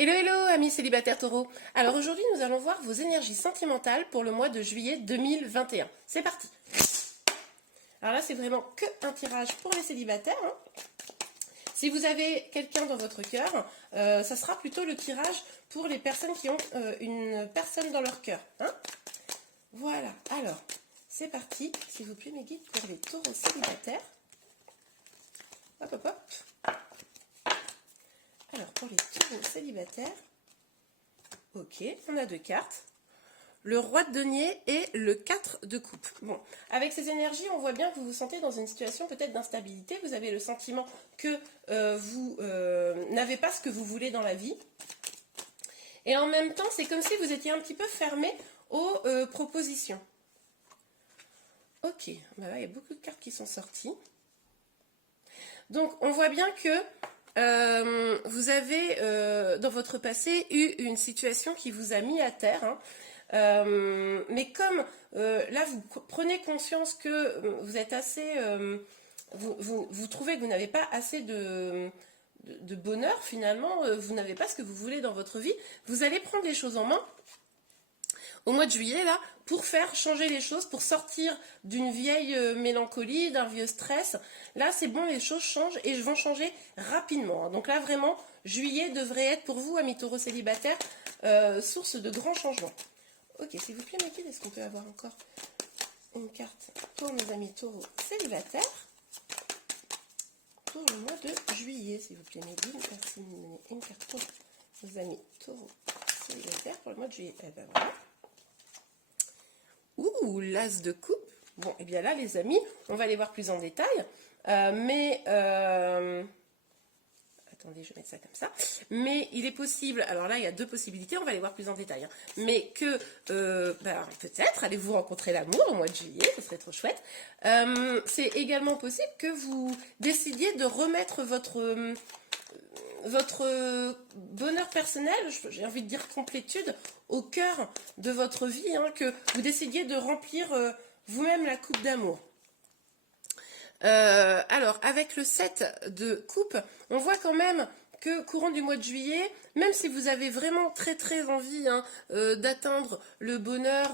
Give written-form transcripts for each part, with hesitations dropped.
Hello hello amis célibataires taureaux. Alors aujourd'hui nous allons voir vos énergies sentimentales pour le mois de juillet 2021. C'est parti. Alors là c'est vraiment que un tirage pour les célibataires. Si vous avez quelqu'un dans votre cœur, ça sera plutôt le tirage pour les personnes qui ont une personne dans leur cœur. Voilà, alors c'est parti. S'il vous plaît mes guides pour les taureaux célibataires. Hop hop hop. Alors, pour les taureaux célibataires, ok, on a deux cartes. Le roi de denier et le 4 de coupe. Bon, avec ces énergies, on voit bien que vous vous sentez dans une situation peut-être d'instabilité. Vous avez le sentiment que vous n'avez pas ce que vous voulez dans la vie. Et en même temps, c'est comme si vous étiez un petit peu fermé aux propositions. Ok, bah là, il y a beaucoup de cartes qui sont sorties. Donc, on voit bien que vous avez dans votre passé eu une situation qui vous a mis à terre, mais comme là vous prenez conscience que vous êtes assez, vous trouvez que vous n'avez pas assez de bonheur finalement, vous n'avez pas ce que vous voulez dans votre vie, vous allez prendre les choses en main au mois de juillet là pour faire changer les choses, pour sortir d'une vieille mélancolie, d'un vieux stress. Là c'est bon, les choses changent et vont changer rapidement. Donc là vraiment juillet devrait être pour vous amis taureaux célibataires source de grands changements. Ok, s'il vous plaît mes guides, est-ce qu'on peut avoir encore une carte pour nos amis taureaux célibataires pour le mois de juillet, s'il vous plaît mes guides. Merci de me donner une carte pour nos amis taureaux célibataires pour le mois de juillet. Eh ben voilà. Ouh, l'as de coupe. Bon, et bien là, les amis, on va aller voir plus en détail. Attendez, je vais mettre ça comme ça. Mais il est possible, alors là, il y a deux possibilités, on va aller voir plus en détail. Mais que, peut-être, allez-vous rencontrer l'amour au mois de juillet, ce serait trop chouette. C'est également possible que vous décidiez de remettre votre bonheur personnel, j'ai envie de dire complétude, au cœur de votre vie, que vous décidiez de remplir vous-même la coupe d'amour. Alors, avec le 7 de coupe, on voit quand même que courant du mois de juillet, même si vous avez vraiment très très envie d'atteindre le bonheur,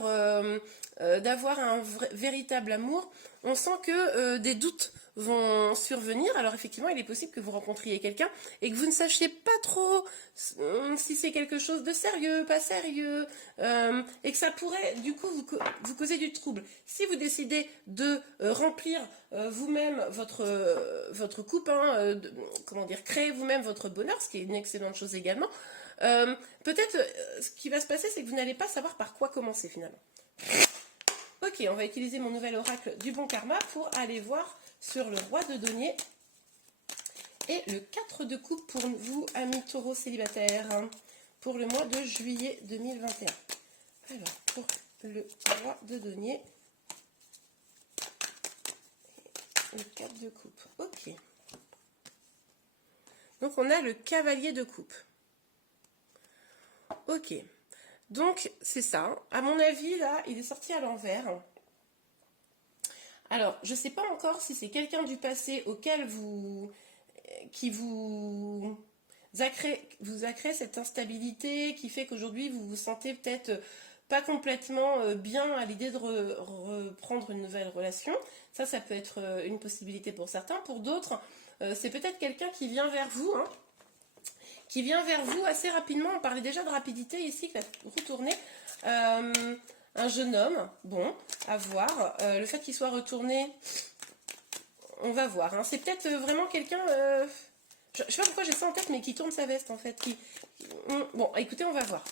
d'avoir un véritable amour, on sent que des doutes vont survenir. Alors effectivement, il est possible que vous rencontriez quelqu'un et que vous ne sachiez pas trop si c'est quelque chose de sérieux, pas sérieux, et que ça pourrait du coup vous causer du trouble. Si vous décidez de remplir vous-même votre coupe, comment dire, créer vous-même votre bonheur, ce qui est une excellente chose également, peut-être ce qui va se passer, c'est que vous n'allez pas savoir par quoi commencer finalement. Ok, on va utiliser mon nouvel oracle du bon karma pour aller voir sur le roi de denier et le 4 de coupe pour vous, amis taureaux célibataires, pour le mois de juillet 2021. Alors, pour le roi de denier, le 4 de coupe. Ok. Donc, on a le cavalier de coupe. Ok. Donc, c'est ça. À mon avis, là, il est sorti à l'envers. Alors, je ne sais pas encore si c'est quelqu'un du passé qui vous a créé cette instabilité qui fait qu'aujourd'hui, vous vous sentez peut-être pas complètement bien à l'idée de reprendre une nouvelle relation. Ça peut être une possibilité pour certains. Pour d'autres, c'est peut-être quelqu'un qui vient vers vous, qui vient vers vous assez rapidement. On parlait déjà de rapidité ici, que la roue tournée. Un jeune homme, bon, à voir. Le fait qu'il soit retourné, on va voir. C'est peut-être vraiment quelqu'un, je ne sais pas pourquoi j'ai ça en tête, mais qui tourne sa veste en fait. Bon, écoutez, on va voir.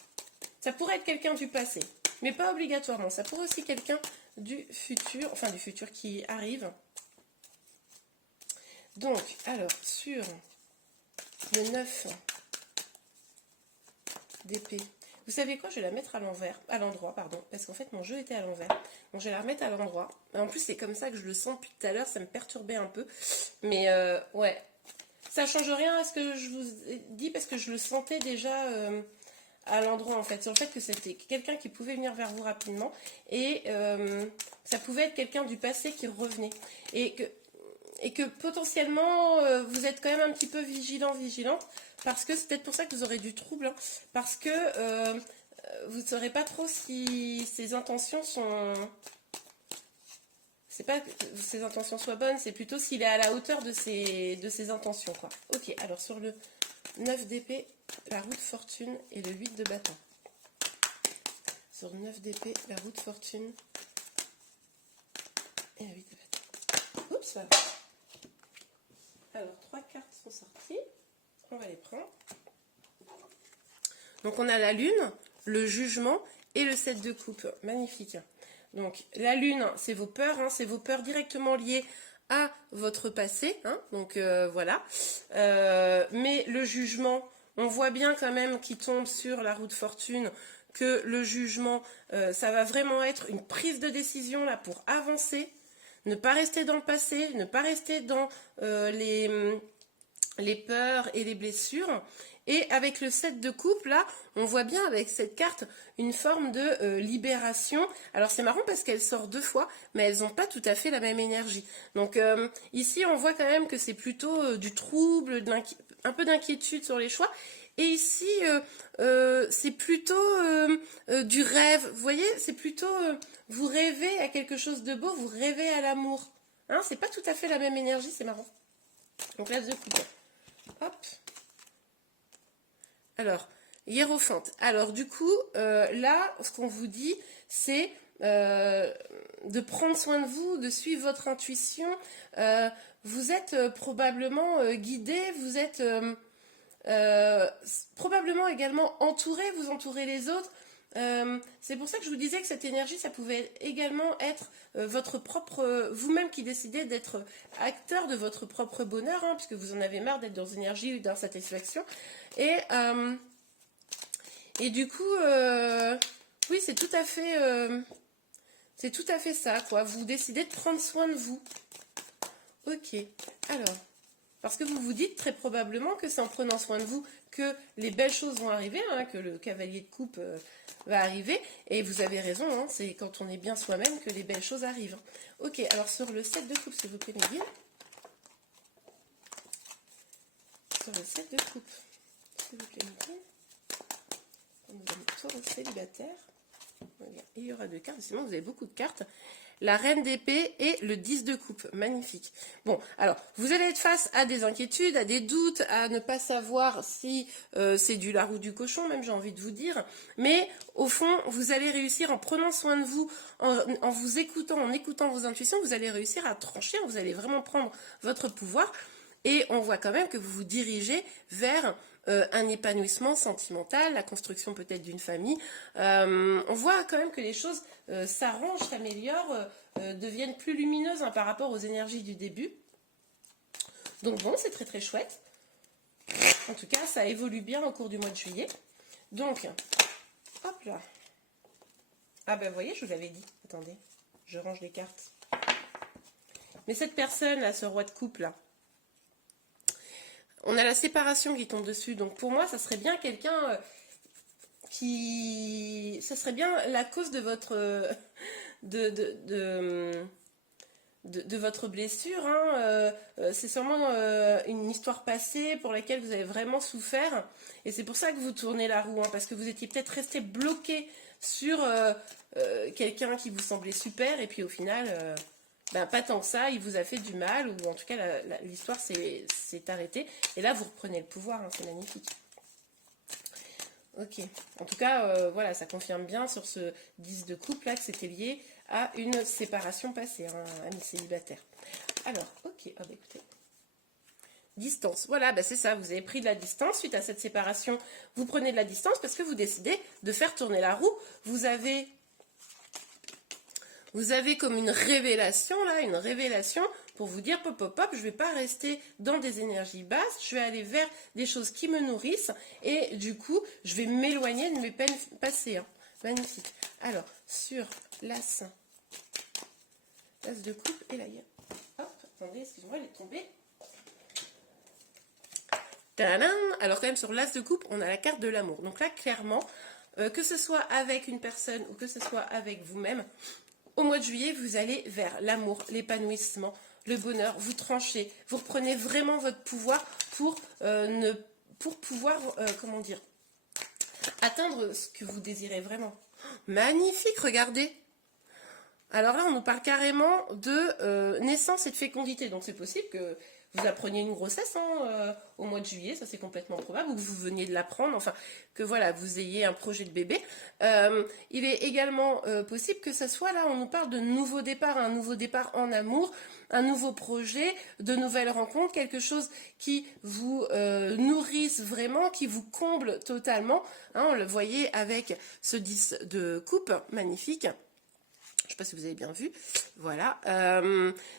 Ça pourrait être quelqu'un du passé, mais pas obligatoirement. Ça pourrait aussi quelqu'un du futur, enfin du futur qui arrive. Donc, alors, sur le 9 d'épée. Vous savez quoi, je vais la mettre à l'endroit, parce qu'en fait mon jeu était à l'envers. Donc je vais la remettre à l'endroit. En plus c'est comme ça que je le sens depuis tout à l'heure, ça me perturbait un peu. Mais ouais, ça change rien à ce que je vous ai dit, parce que je le sentais déjà à l'endroit en fait. C'est en fait que c'était quelqu'un qui pouvait venir vers vous rapidement, et ça pouvait être quelqu'un du passé qui revenait. et que potentiellement vous êtes quand même un petit peu vigilante, parce que c'est peut-être pour ça que vous aurez du trouble, hein, parce que vous ne saurez pas trop si ses intentions sont... C'est pas que ses intentions soient bonnes, c'est plutôt s'il est à la hauteur de ses intentions, quoi. Ok, alors sur le 9 d'épée, la roue de fortune et le 8 de bâton. Sur le 9 d'épée, la roue de fortune et le 8 de bâton. Oups, voilà. Alors, 3 cartes sont sorties. On va les prendre. Donc, on a la lune, le jugement et le 7 de coupe. Magnifique. Donc, la lune, c'est vos peurs, hein, c'est vos peurs directement liées à votre passé. Hein, donc, voilà. Mais le jugement, on voit bien quand même qu'il tombe sur la roue de fortune, que le jugement, ça va vraiment être une prise de décision là pour avancer, ne pas rester dans le passé, ne pas rester dans les peurs et les blessures. Et avec le 7 de coupe, là, on voit bien avec cette carte une forme de libération. Alors c'est marrant parce qu'elle sort 2 fois, mais elles n'ont pas tout à fait la même énergie. Donc ici, on voit quand même que c'est plutôt du trouble, un peu d'inquiétude sur les choix. Et ici, c'est plutôt du rêve. Vous voyez, c'est plutôt vous rêvez à quelque chose de beau, vous rêvez à l'amour. Hein, c'est pas tout à fait la même énergie, c'est marrant. Donc l'as de coupe. Hop. Alors, hiérophante. Alors du coup, là, ce qu'on vous dit, c'est de prendre soin de vous, de suivre votre intuition. Vous êtes probablement guidé, vous êtes probablement également entouré, vous entourez les autres. C'est pour ça que je vous disais que cette énergie, ça pouvait également être votre propre, vous-même qui décidez d'être acteur de votre propre bonheur, hein, puisque vous en avez marre d'être dans une énergie d'insatisfaction. Et du coup, oui, c'est tout à fait ça, quoi. Vous décidez de prendre soin de vous. Ok, alors, parce que vous vous dites très probablement que c'est en prenant soin de vous que les belles choses vont arriver, hein, que le cavalier de coupe va arriver. Et vous avez raison, hein, c'est quand on est bien soi-même que les belles choses arrivent. Ok, alors sur le 7 de coupe, s'il vous plaît, mes guides. Sur le 7 de coupe, s'il vous plaît, mes guides. Nous allons tour célibataire. Et il y aura 2 cartes, sinon vous avez beaucoup de cartes. La reine d'épée et le 10 de coupe. Magnifique. Bon, alors, vous allez être face à des inquiétudes, à des doutes, à ne pas savoir si c'est du la roue du cochon, même j'ai envie de vous dire. Mais au fond, vous allez réussir en prenant soin de vous, en vous écoutant, en écoutant vos intuitions, vous allez réussir à trancher, vous allez vraiment prendre votre pouvoir. Et on voit quand même que vous vous dirigez vers un épanouissement sentimental, la construction peut-être d'une famille. On voit quand même que les choses s'arrangent, s'améliorent, deviennent plus lumineuses, hein, par rapport aux énergies du début. Donc bon, c'est très très chouette. En tout cas, ça évolue bien au cours du mois de juillet. Donc, hop là. Ah ben vous voyez, je vous l'avais dit. Attendez, je range les cartes. Mais cette personne là, ce roi de coupe là, on a la séparation qui tombe dessus. Donc pour moi, ça serait bien quelqu'un ça serait bien la cause de votre de votre blessure. Hein. C'est sûrement une histoire passée pour laquelle vous avez vraiment souffert. Et c'est pour ça que vous tournez la roue. Hein, parce que vous étiez peut-être resté bloqué sur quelqu'un qui vous semblait super. Et puis au final... ben, pas tant que ça, il vous a fait du mal, ou en tout cas l'histoire s'est arrêtée. Et là, vous reprenez le pouvoir, hein, c'est magnifique. Ok, en tout cas, voilà, ça confirme bien sur ce 10 de coupe là que c'était lié à une séparation passée, hein, ami célibataire. Alors, ok, oh, bah, écoutez. Distance, voilà, bah, c'est ça, vous avez pris de la distance suite à cette séparation. Vous prenez de la distance parce que vous décidez de faire tourner la roue. Vous avez comme une révélation, là, une révélation pour vous dire, pop, pop, pop, je ne vais pas rester dans des énergies basses, je vais aller vers des choses qui me nourrissent, et du coup, je vais m'éloigner de mes peines passées. Hein. Magnifique. Alors, sur l'as de coupe, et là, hop, attendez, excusez-moi, elle est tombée. Tadam. Alors, quand même, sur l'as de coupe, on a la carte de l'amour. Donc là, clairement, que ce soit avec une personne ou que ce soit avec vous-même, au mois de juillet, vous allez vers l'amour, l'épanouissement, le bonheur, vous tranchez, vous reprenez vraiment votre pouvoir pour pouvoir, comment dire, atteindre ce que vous désirez vraiment. Magnifique, regardez. Alors là, on nous parle carrément de naissance et de fécondité. Donc c'est possible que vous appreniez une grossesse au mois de juillet, ça c'est complètement probable, ou que vous veniez de l'apprendre, enfin, que voilà, vous ayez un projet de bébé. Il est également possible que ça soit là, on nous parle de nouveau départ, un nouveau départ en amour, un nouveau projet, de nouvelles rencontres, quelque chose qui vous nourrisse vraiment, qui vous comble totalement. Hein, on le voyait avec ce 10 de coupe, magnifique. Je ne sais pas si vous avez bien vu, voilà.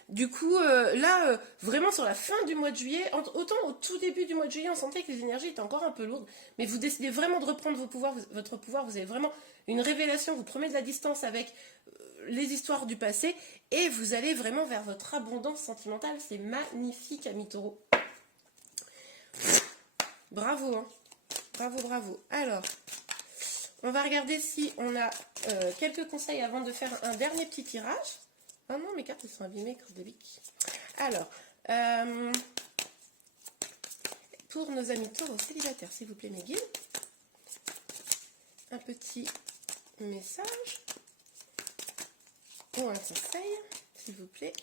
Du coup, là, vraiment sur la fin du mois de juillet, autant au tout début du mois de juillet, on sentait que les énergies étaient encore un peu lourdes, mais vous décidez vraiment de reprendre votre pouvoir, vous avez vraiment une révélation, vous prenez de la distance avec les histoires du passé, et vous allez vraiment vers votre abondance sentimentale. C'est magnifique, amis taureaux. Bravo, hein. Bravo, bravo. Alors... on va regarder si on a quelques conseils avant de faire un dernier petit tirage. Ah non, mes cartes elles sont abîmées quand je débique. Alors, pour nos amis taureaux célibataires, s'il vous plaît, mes guides, un petit message ou un conseil, s'il vous plaît.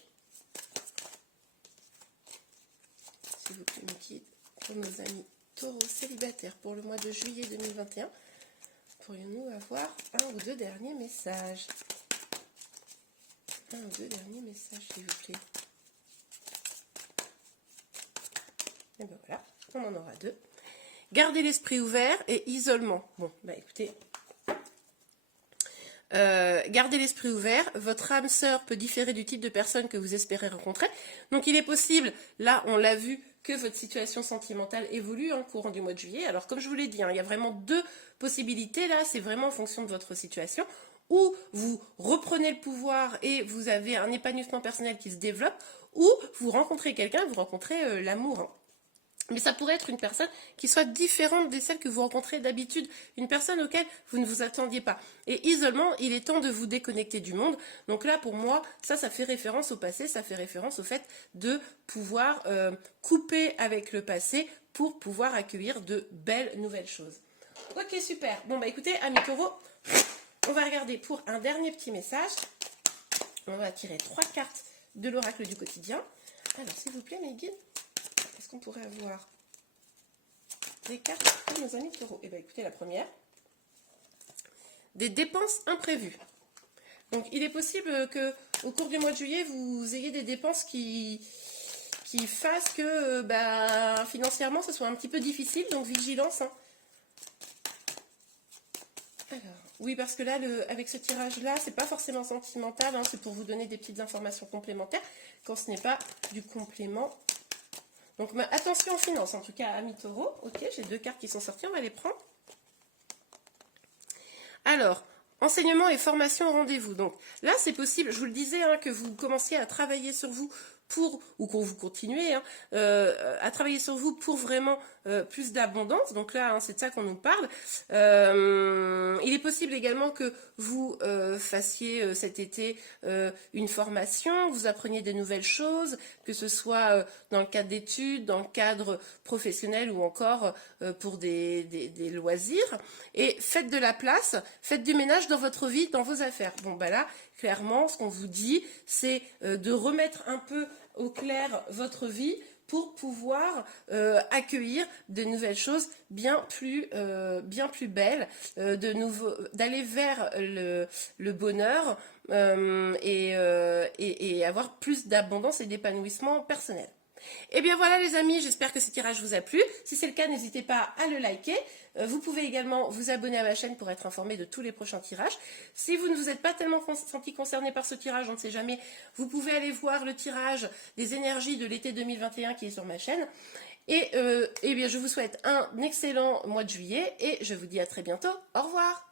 S'il vous plaît, mes guides, pour nos amis taureaux célibataires pour le mois de juillet 2021. Pourrions-nous avoir un ou deux derniers messages? Un ou deux derniers messages, s'il vous plaît. Et ben voilà, on en aura deux. Gardez l'esprit ouvert et isolement. Bon, bah écoutez, gardez l'esprit ouvert. Votre âme sœur peut différer du type de personne que vous espérez rencontrer. Donc il est possible, là on l'a vu, que votre situation sentimentale évolue en courant du mois de juillet. Alors comme je vous l'ai dit, il y a vraiment deux possibilités là, c'est vraiment en fonction de votre situation, ou vous reprenez le pouvoir et vous avez un épanouissement personnel qui se développe, ou vous rencontrez quelqu'un, vous rencontrez l'amour. Hein. Mais ça pourrait être une personne qui soit différente de celle que vous rencontrez d'habitude, une personne auquel vous ne vous attendiez pas. Et isolement, il est temps de vous déconnecter du monde. Donc là, pour moi, ça fait référence au passé, ça fait référence au fait de pouvoir couper avec le passé pour pouvoir accueillir de belles nouvelles choses. Ok, super. Bon, bah écoutez, amis taureaux, on va regarder pour un dernier petit message. On va tirer 3 cartes de l'oracle du quotidien. Alors, s'il vous plaît, mes guides, est-ce qu'on pourrait avoir des cartes pour nos amis taureaux? Eh bien, écoutez, la première. Des dépenses imprévues. Donc, il est possible que au cours du mois de juillet, vous ayez des dépenses qui fassent que financièrement, ce soit un petit peu difficile. Donc, vigilance. Hein. Alors, oui, parce que là, avec ce tirage-là, c'est pas forcément sentimental. Hein, c'est pour vous donner des petites informations complémentaires quand ce n'est pas du complément. Donc, attention aux finances, en tout cas, amis taureaux. Ok, j'ai 2 cartes qui sont sorties, on va les prendre. Alors, enseignement et formation au rendez-vous. Donc, là, c'est possible, je vous le disais, hein, que vous commenciez à travailler sur vous ou qu'on vous continuez hein, à travailler sur vous pour vraiment plus d'abondance. Donc là, hein, c'est de ça qu'on nous parle. Il est possible également que vous fassiez cet été une formation, vous appreniez des nouvelles choses, que ce soit dans le cadre d'études, dans le cadre professionnel ou encore pour des loisirs. Et faites de la place, faites du ménage dans votre vie, dans vos affaires. Bon, bah là, clairement, ce qu'on vous dit, c'est de remettre un peu au clair votre vie pour pouvoir accueillir de nouvelles choses bien plus belles, d'aller vers le bonheur et avoir plus d'abondance et d'épanouissement personnel. Et bien voilà les amis, j'espère que ce tirage vous a plu. Si c'est le cas, n'hésitez pas à le liker. Vous pouvez également vous abonner à ma chaîne pour être informé de tous les prochains tirages. Si vous ne vous êtes pas tellement senti concerné par ce tirage, on ne sait jamais, vous pouvez aller voir le tirage des énergies de l'été 2021 qui est sur ma chaîne. Et bien je vous souhaite un excellent mois de juillet et je vous dis à très bientôt. Au revoir.